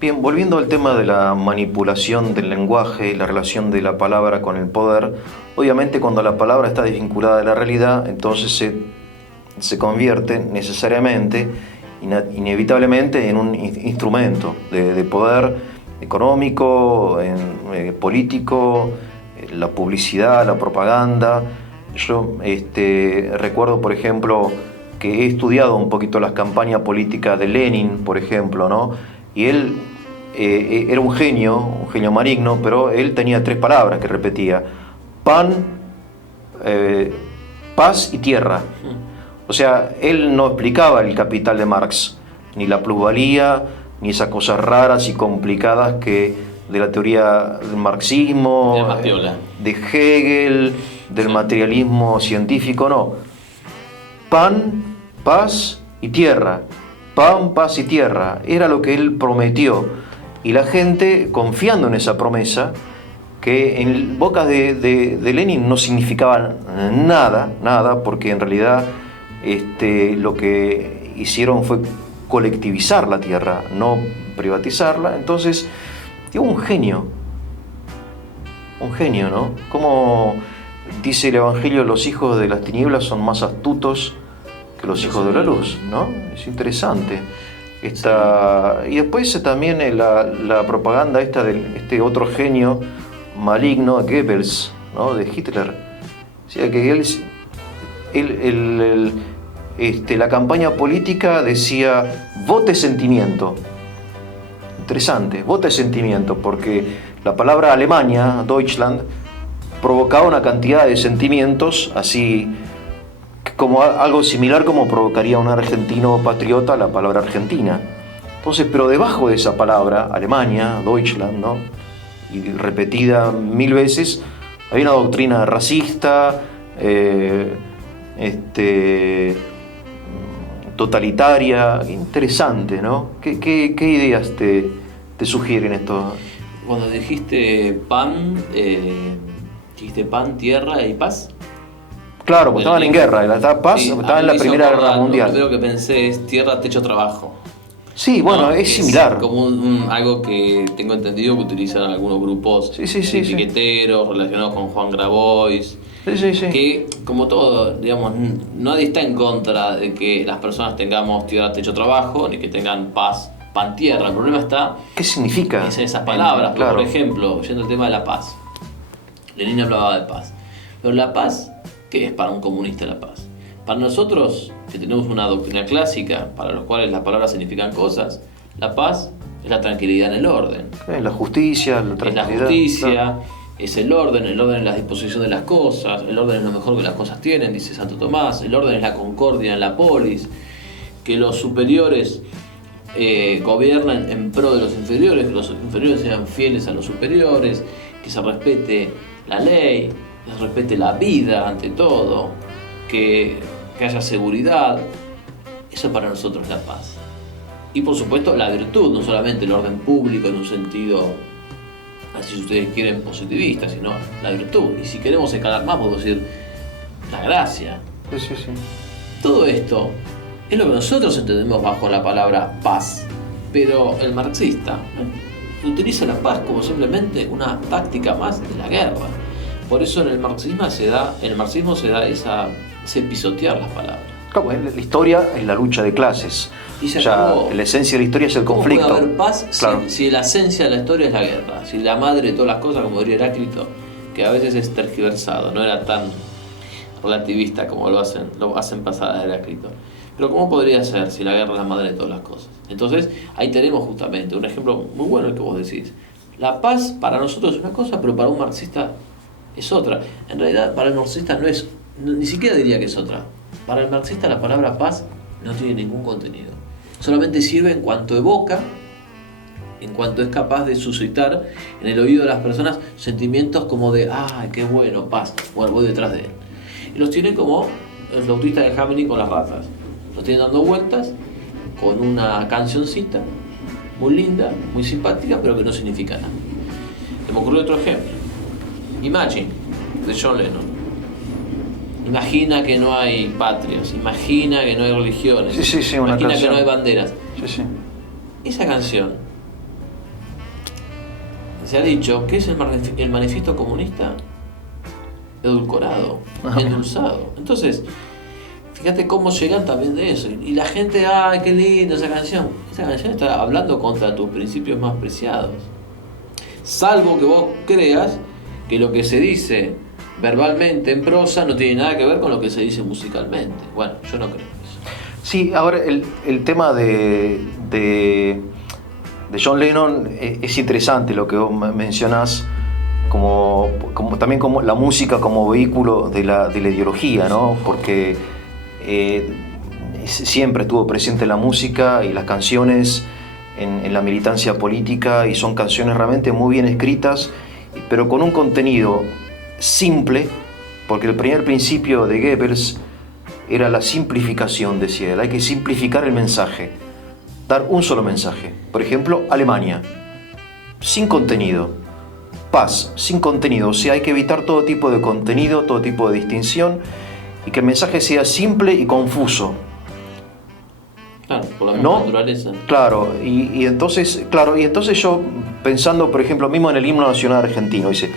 Bien, volviendo al tema de la manipulación del lenguaje y la relación de la palabra con el poder, obviamente cuando la palabra está desvinculada de la realidad, entonces se convierte necesariamente, inevitablemente, en un instrumento de poder económico, político, la publicidad, la propaganda. Yo recuerdo, por ejemplo, que he estudiado un poquito las campañas políticas de Lenin, por ejemplo, ¿no? Y él era un genio maligno, pero él tenía tres palabras que repetía: pan, paz y tierra. O sea, él no explicaba el capital de Marx, ni la plusvalía, ni esas cosas raras y complicadas que de la teoría del marxismo, de Hegel, del materialismo científico, no. Pan, paz y tierra. Pan, paz y tierra. Era lo que él prometió. Y la gente, confiando en esa promesa, que en bocas de Lenin no significaba nada, porque en realidad lo que hicieron fue colectivizar la tierra, no privatizarla. Entonces, un genio, ¿no? Como dice el Evangelio, los hijos de las tinieblas son más astutos que los hijos de la luz, ¿no? Es interesante. Y después también la propaganda esta de este otro genio maligno, Goebbels, ¿no? De Hitler. O sea que la campaña política decía: vote sentimiento. Interesante, vote sentimiento, porque la palabra Alemania, Deutschland, provocaba una cantidad de sentimientos, así como algo similar como provocaría un argentino patriota la palabra Argentina. Entonces, pero debajo de esa palabra, Alemania, Deutschland, ¿no? Y repetida 1000 veces, hay una doctrina racista, totalitaria, interesante, ¿no? ¿Qué ideas te sugieren esto? Cuando dijiste pan, tierra y paz. Claro, porque estaban en guerra, la paz estaba en la Primera Guerra Mundial. Lo primero que pensé es tierra, techo, trabajo. Sí, bueno, ¿no? Es similar. Como algo que tengo entendido que utilizan algunos grupos etiqueteros relacionados con Juan Grabois. Sí. Que, como todo, digamos, nadie está en contra de que las personas tengamos tierra, techo, trabajo, ni que tengan paz, pan, tierra. El problema está... ¿Qué significa? Es en esas palabras. Claro. Por ejemplo, yendo al tema de la paz. Lenin hablaba de paz. Pero la paz, ¿qué es para un comunista la paz? Para nosotros, que tenemos una doctrina clásica, para los cuales las palabras significan cosas, la paz es la tranquilidad en el orden. Es la justicia, la tranquilidad. Es la justicia, claro. Es el orden es la disposición de las cosas, el orden es lo mejor que las cosas tienen, dice Santo Tomás, el orden es la concordia en la polis, que los superiores gobiernan en pro de los inferiores, que los inferiores sean fieles a los superiores, que se respete la ley, que se respete la vida ante todo, que haya seguridad. Eso para nosotros es la paz. Y por supuesto la virtud, no solamente el orden público en un sentido, así si ustedes quieren, positivista, sino la virtud. Y si queremos escalar más, podemos decir la gracia. Sí. Todo esto es lo que nosotros entendemos bajo la palabra paz. Pero el marxista utiliza la paz como simplemente una táctica más de la guerra. Por eso en el marxismo se da ese pisotear las palabras. Claro, la historia es la lucha de clases. Y la esencia de la historia es el conflicto. ¿Cómo puede haber paz claro. si la esencia de la historia es la guerra? Si la madre de todas las cosas, como diría Heráclito, que a veces es tergiversado, no era tan relativista como lo hacen pasar a Heráclito. Pero ¿cómo podría ser si la guerra es la madre de todas las cosas? Entonces, ahí tenemos justamente un ejemplo muy bueno el que vos decís. La paz para nosotros es una cosa, pero para un marxista es otra. En realidad, para el marxista ni siquiera diría que es otra. Para el marxista la palabra paz no tiene ningún contenido. Solamente sirve en cuanto evoca, en cuanto es capaz de suscitar en el oído de las personas sentimientos como de ¡ay, qué bueno, paz! Bueno, voy detrás de él. Y los tiene como el flautista de Hamelin con las ratas. Los tiene dando vueltas con una cancioncita muy linda, muy simpática, pero que no significa nada. Se me ocurrió otro ejemplo. Imagine, de John Lennon. Imagina que no hay patrias, imagina que no hay religiones, sí, imagina que no hay banderas. Sí. Esa canción se ha dicho, ¿qué es el manifiesto comunista? Edulcorado, endulzado. Entonces, fíjate cómo llegan también de eso. Y la gente, ¡ay, qué linda esa canción! Esa canción está hablando contra tus principios más preciados. Salvo que vos creas que lo que se dice verbalmente en prosa no tiene nada que ver con lo que se dice musicalmente. Bueno, yo no creo eso. Sí, ahora el tema de John Lennon es interesante lo que vos mencionás, también como la música como vehículo de la ideología, ¿no? Porque siempre estuvo presente la música y las canciones en la militancia política, y son canciones realmente muy bien escritas, pero con un contenido simple, porque el primer principio de Goebbels era la simplificación, decía él. Hay que simplificar el mensaje, dar un solo mensaje. Por ejemplo, Alemania, sin contenido. Paz, sin contenido. O sea, hay que evitar todo tipo de contenido, todo tipo de distinción, y que el mensaje sea simple y confuso. Claro, por la misma naturaleza. Claro, y entonces yo, pensando, por ejemplo, mismo en el himno nacional argentino, dice,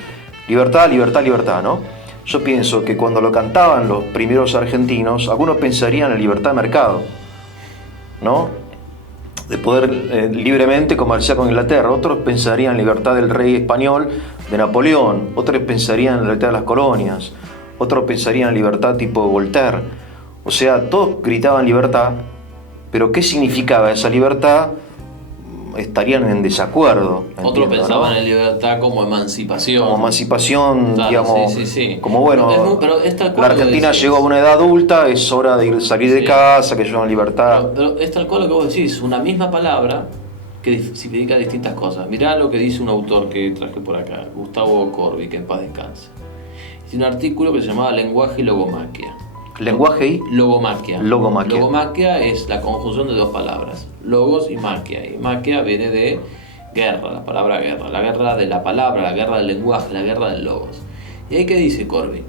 libertad, libertad, libertad, ¿no? Yo pienso que cuando lo cantaban los primeros argentinos, algunos pensarían en libertad de mercado, ¿no? De poder libremente comerciar con Inglaterra. Otros pensarían en libertad del rey español, de Napoleón. Otros pensarían en la libertad de las colonias. Otros pensarían en libertad tipo Voltaire. O sea, todos gritaban libertad, pero ¿qué significaba esa libertad? Estarían en desacuerdo. Otros pensaban, ¿no?, en libertad como emancipación. Como emancipación, claro, digamos, sí. Como bueno, pero la Argentina llegó a una edad adulta, es hora de salir de casa, que llevan en libertad. Pero es tal cual lo que vos decís, una misma palabra que significa distintas cosas. Mirá lo que dice un autor que traje por acá, Gustavo Corvi, que en paz descanse. Tiene un artículo que se llamaba Lenguaje y Logomaquia. ¿Lenguaje y? Logomaquia. Logomaquia. Logomaquia es la conjunción de dos palabras, logos y maquia. Y maquia viene de guerra, la palabra guerra. La guerra de la palabra, la guerra del lenguaje, la guerra del logos. ¿Y ahí qué dice Corvi?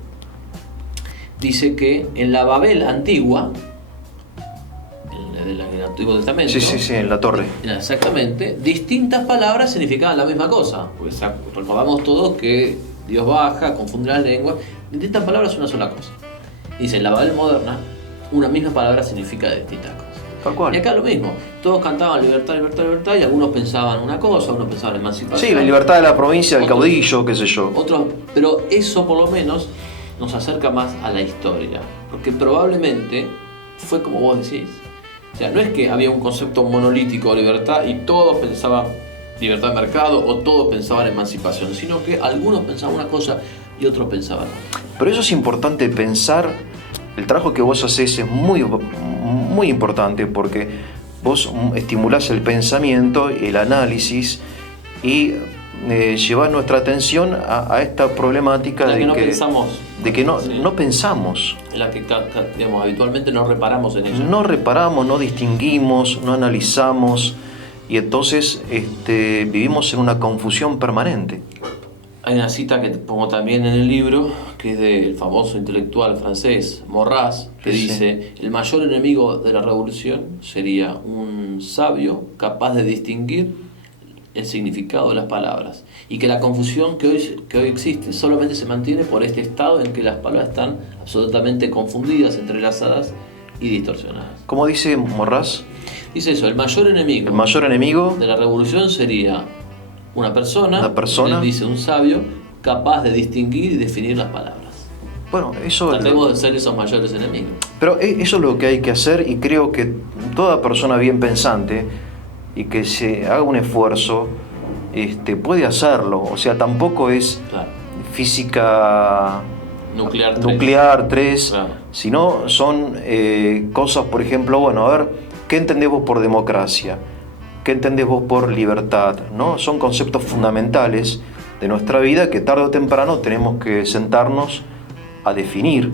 Dice que en la Babel antigua, en el Antiguo Testamento... Sí, en la torre. Exactamente. Distintas palabras significaban la misma cosa. Pues recordamos todos que Dios baja, confunde las lenguas. Distintas palabras, una sola cosa. Dice, en la Babel moderna, una misma palabra significa distintas cosas. Tal cual. Y acá lo mismo. Todos cantaban libertad, libertad, libertad, y algunos pensaban una cosa, algunos pensaban emancipación. Sí, la libertad de la provincia, del caudillo, qué sé yo. Pero eso por lo menos nos acerca más a la historia. Porque probablemente fue como vos decís. O sea, no es que había un concepto monolítico de libertad y todos pensaban libertad de mercado o todos pensaban emancipación, sino que algunos pensaban una cosa y otros pensaban otra. Pero eso es importante pensar. El trabajo que vos haces es muy, muy importante, porque vos estimulás el pensamiento, el análisis, y llevás nuestra atención a esta problemática de que no pensamos. De que no pensamos. En la que, digamos, habitualmente no reparamos en ello. No reparamos, no distinguimos, no analizamos, y entonces vivimos en una confusión permanente. Hay una cita que pongo también en el libro, que es del famoso intelectual francés Maurras, que dice: el mayor enemigo de la revolución sería un sabio capaz de distinguir el significado de las palabras, y que la confusión que hoy existe solamente se mantiene por este estado en que las palabras están absolutamente confundidas, entrelazadas y distorsionadas. ¿Cómo dice Maurras? Dice eso, el mayor enemigo de la revolución sería una persona, él dice un sabio, capaz de distinguir y definir las palabras. Bueno, eso... Tratemos de ser esos mayores enemigos. Pero eso es lo que hay que hacer, y creo que toda persona bien pensante y que se haga un esfuerzo puede hacerlo. O sea, tampoco es física nuclear 3, claro, sino son cosas, por ejemplo, bueno, a ver, ¿qué entendés vos por democracia? ¿Qué entendés vos por libertad? ¿No? Son conceptos fundamentales de nuestra vida que tarde o temprano tenemos que sentarnos a definir.